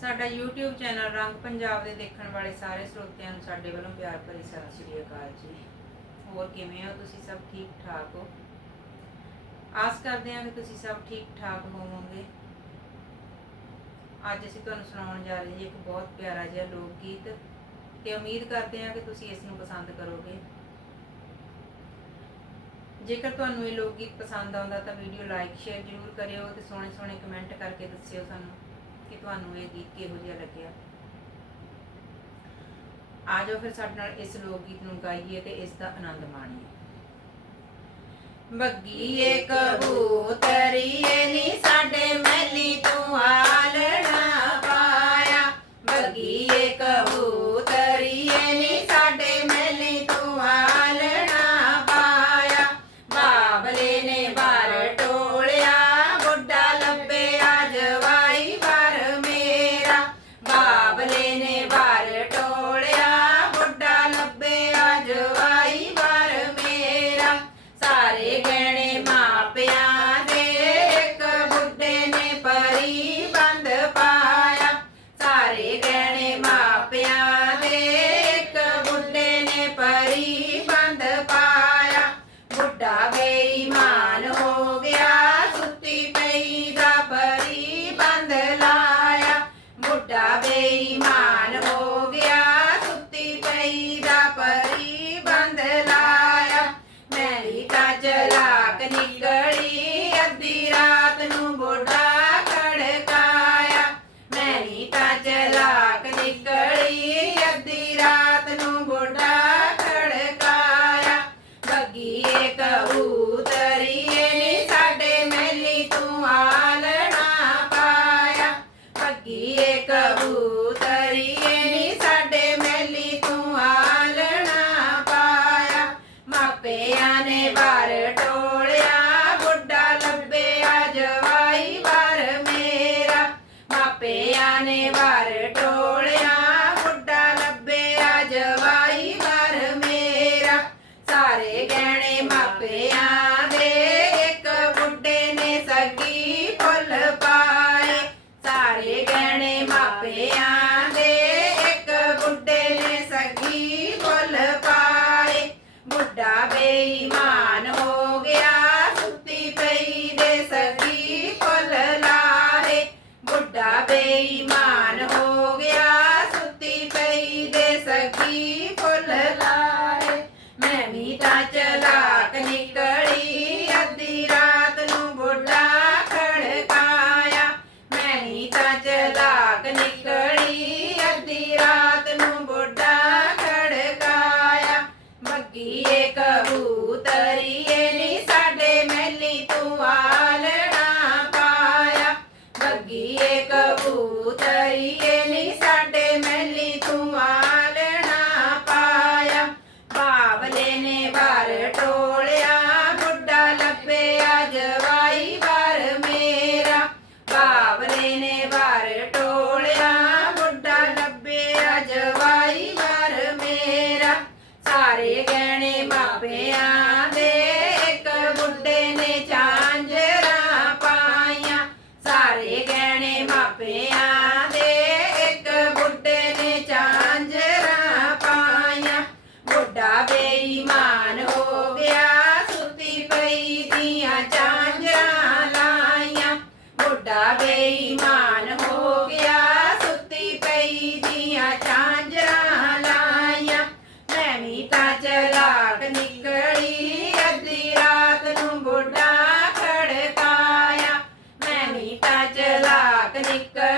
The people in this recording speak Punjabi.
ਸਾਡਾ YouTube ਚੈਨਲ ਰੰਗ ਪੰਜਾਬ ਦੇ ਦੇਖਣ ਵਾਲੇ ਸਾਰੇ ਸਰੋਤਿਆਂ ਨੂੰ ਸਾਡੇ ਵੱਲੋਂ ਪਿਆਰ ਭਰੀ ਸਤਿ ਸ਼੍ਰੀ ਅਕਾਲ ਜੀ। ਹੋਰ ਕਿਵੇਂ ਹੋ ਤੁਸੀਂ ਸਭ ਠੀਕ ਠਾਕ ਹੋ? ਆਸ ਕਰਦੇ ਹਾਂ ਕਿ ਤੁਸੀਂ ਸਭ ਠੀਕ ਠਾਕ ਹੋਵੋਗੇ। ਅੱਜ ਅਸੀਂ ਤੁਹਾਨੂੰ ਸੁਣਾਉਣ ਜਾ ਰਹੇ ਹਾਂ ਜੀ ਇੱਕ ਬਹੁਤ ਪਿਆਰਾ ਜਿਹਾ ਲੋਕ ਗੀਤ ਤੇ ਉਮੀਦ ਕਰਦੇ ਹਾਂ ਕਿ ਤੁਸੀਂ ਇਸ ਨੂੰ ਪਸੰਦ ਕਰੋਗੇ। ਜੇਕਰ ਤੁਹਾਨੂੰ ਇਹ ਲੋਕ ਗੀਤ ਪਸੰਦ ਆਉਂਦਾ ਤਾਂ ਵੀਡੀਓ ਲਾਈਕ, ਸ਼ੇਅਰ ਜ਼ਰੂਰ ਕਰਿਓ ਤੇ ਸੋਹਣੇ ਸੋਹਣੇ ਕਮੈਂਟ ਕਰਕੇ ਦੱਸਿਓ ਸਾਨੂੰ। ਕਿ ਤੁਹਾਨੂੰ ਇਹ ਗੀਤ ਕਿਹੋ ਜਿਹਾ ਲੱਗਿਆ? ਆ ਜਾਓ ਫਿਰ ਸਾਡੇ ਨਾਲ ਇਸ ਲੋਕ ਗੀਤ ਨੂੰ ਗਾਈਏ ਤੇ ਇਸ ਦਾ ਆਨੰਦ ਮਾਣੀਏ। ਬੱਗੀਏ ਕਬੂਤਰੀਏ ਨੀ ਸਾਡੇ ਮੈਲੀ ਬੇਈਮਾਨ ਹੋ ਗਿਆ ਸੁੱਤੀ ਪਈ ਦੇ ਸਗੀ ਫੁੱਲ ਲਾਏ ਬੁੱਢਾ ਬੇਈਮਾਨ ਹੋ ਗਿਆ ਸੁੱਤੀ ਪਈ ਦੇ ਸਗੀ ਫੁੱਲ ਲਾਏ ਮੈਂ ਵੀ ਤਾਂ ਚਲਾਕ ਨਿਕਲੀ ਅੱਧੀ ਰਾਤ ਨੂੰ ਬੁੱਢਾ ਖੜਕਾਇਆ ਮੈਂ ਵੀ ਤਾਂ ਚਲਾਕ ਨਿਕਲੀ ਅੱਧੀ ਰਾਤ ਨੂੰ ਬੁੱਢਾ ਖੜਕਾਇਆ ਬੱਗੀਏ ਕਬੂਤਰੀਏ ਨੀ ਸਾਡੇ ਮੈਲੀ ਤੂੰ ਆਲਣਾ ਪਾਇਆ ਬੱਗੀਏ ਮੈਂ ਤਾਂ ਚਲਾਕ ਨਿਕਲੀ ਅੱਧੀ ਰਾਤ ਨੂੰ ਬੁੱਢਾ ਖੜਕਾਇਆ। ਮੈਂ ਵੀ ਤਾਂ ਚਲਾਕ ਨਿਕਲੀ।